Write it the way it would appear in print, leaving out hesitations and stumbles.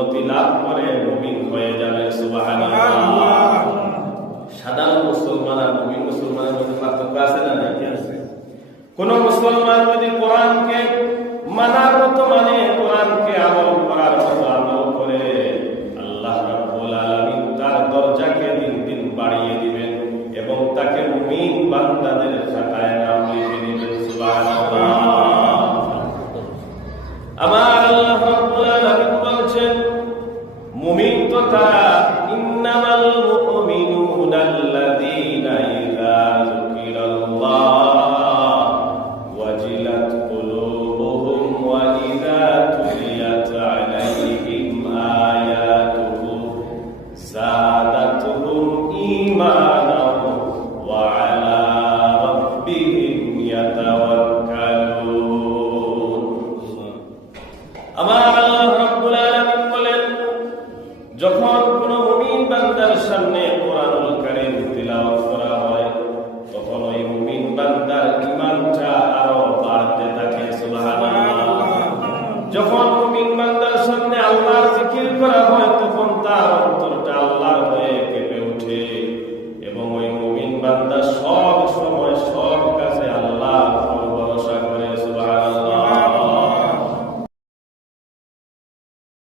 উন্নতি লাভ করে মুমিন হয়ে যাবে। সুবহানাল্লাহ। সাধারণ মুসলমান আর মুমিন মুসলমানের মধ্যে পার্থক্য আছে না নাই? কোন মুসলমান যদি কোরআনকে মানার মতো মানে, কোরআনকে আমল করার মতো আমল করে, আল্লাহ রাব্বুল আলামিন তার দরজাকে দিন দিন বাড়িয়ে দিবেন এবং তাকে মুমিন বান্দাদের খাতায় নাম লিখে দিবেন। সুবহানাল্লাহ। আমার আল্লাহ রাব্বুল আলামিন বলছেন, মুমিন তো তারা